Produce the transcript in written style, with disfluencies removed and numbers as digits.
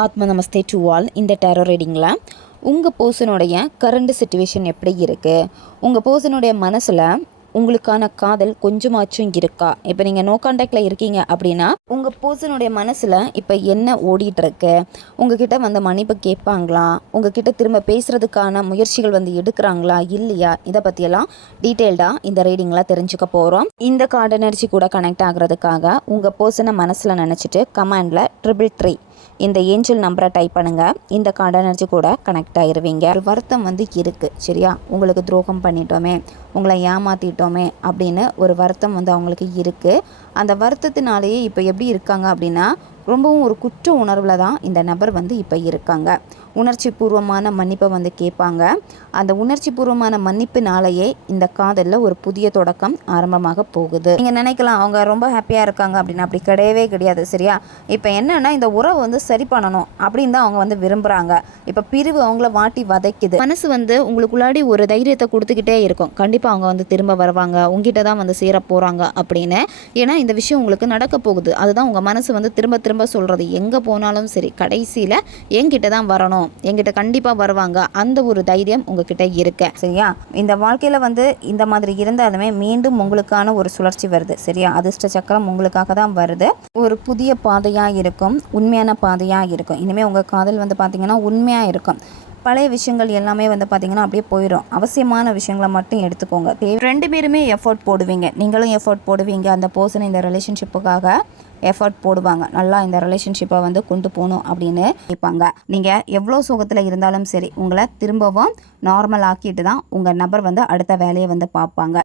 ஆத்ம நமஸ்தே to all. இந்த tarot ரீடிங்கில் உங்கள் பர்சனுடைய கரண்ட் சிச்சுவேஷன் எப்படி இருக்குது, உங்கள் பர்சனுடைய மனசில் உங்களுக்கான காதல் கொஞ்சமாச்சும் இருக்கா? இப்போ நீங்கள் நோ கான்டாக்டில் இருக்கீங்க அப்படின்னா உங்கள் பர்சனுடைய மனசில் இப்போ என்ன ஓடிட்டுருக்கு, உங்ககிட்ட வந்து மன்னிப்பு கேட்பாங்களா, உங்ககிட்ட திரும்ப பேசுகிறதுக்கான முயற்சிகள் வந்து எடுக்கிறாங்களா இல்லையா, இதை பற்றியெல்லாம் டீட்டெயில்டாக இந்த ரீடிங்கில் தெரிஞ்சுக்க போகிறோம். இந்த கார்டு எனர்ஜி கூட கனெக்ட் ஆகிறதுக்காக உங்கள் பர்சனை மனசில் நினச்சிட்டு கமாண்டில் 333 இந்த ஏஞ்சல் நம்பரை டைப் பண்ணுங்கள். இந்த கார்டு எனர்ஜி கூட கனெக்ட் ஆகிருவீங்க. ஒரு வருத்தம் வந்து இருக்குது சரியா, உங்களுக்கு துரோகம் பண்ணிட்டோமே, உங்களை ஏமாற்றிட்டோமே அப்படின்னு ஒரு வருத்தம் வந்து அவங்களுக்கு இருக்குது. அந்த வருத்தத்தினாலேயே இப்போ எப்படி இருக்காங்க அப்படின்னா ரொம்பவும் ஒரு குற்ற உணர்வில் தான் இந்த நபர் வந்து இப்போ இருக்காங்க. உணர்ச்சி பூர்வமான மன்னிப்பை வந்து கேட்பாங்க. அந்த உணர்ச்சி பூர்வமான மன்னிப்பினாலேயே இந்த காதலில் ஒரு புதிய தொடக்கம் ஆரம்பமாக போகுது. நீங்கள் நினைக்கலாம் அவங்க ரொம்ப ஹாப்பியாக இருக்காங்க அப்படின்னு, அப்படி கிடையவே கிடையாது சரியா. இப்போ என்னென்னா இந்த உறவை வந்து சரி பண்ணணும் அப்படின்னு தான் அவங்க வந்து விரும்புகிறாங்க. இப்போ பிரிவு அவங்கள வாட்டி வதைக்குது. மனசு வந்து உங்களுக்குள்ளாடி ஒரு தைரியத்தை கொடுத்துக்கிட்டே இருக்கும், கண்டிப்பாக அவங்க வந்து திரும்ப வருவாங்க, உங்ககிட்ட தான் வந்து சேர போகிறாங்க அப்படின்னு. ஏன்னா இந்த விஷயம் உங்களுக்கு நடக்க போகுது. அதுதான் உங்கள் மனசு வந்து திரும்ப திரும்ப சொல்கிறது. எங்கே போனாலும் சரி கடைசியில் என்கிட்ட தான் வரணும், என்கிட்ட கண்டிப்பாக வருவாங்க, அந்த ஒரு தைரியம் உங்ககிட்ட இருக்கு சரியா. இந்த வாழ்க்கையில் வந்து இந்த மாதிரி இருந்தாலுமே மீண்டும் உங்களுக்கான ஒரு சுழற்சி வருது சரியா. அதிர்ஷ்ட சக்கரம் உங்களுக்காக தான் வருது. ஒரு புதிய பாதையாக இருக்கும், உண்மையான பாதையாக இருக்கும். இனிமேல் உங்கள் காதல் வந்து பார்த்திங்கன்னா உண்மையாக இருக்கும். பழைய விஷயங்கள் எல்லாமே வந்து பார்த்திங்கன்னா அப்படியே போயிடும். அவசியமான விஷயங்களை மட்டும் எடுத்துக்கோங்க. ரெண்டு பேருமே எஃபர்ட் போடுவீங்க, நீங்களும் எஃபர்ட் போடுவீங்க, அந்த பர்சன் இந்த ரிலேஷன்ஷிப்புக்காக எஃபர்ட் போடுவாங்க. நல்லா இந்த ரிலேஷன்ஷிப்பை வந்து கொண்டு போகணும் அப்படின்னு நினைப்பாங்க. நீங்கள் எவ்வளோ சுகத்தில் இருந்தாலும் சரி உங்களை திரும்பவும் நார்மல் ஆக்கிட்டு தான் உங்கள் நபர் வந்து அடுத்த வேலையை வந்து பார்ப்பாங்க.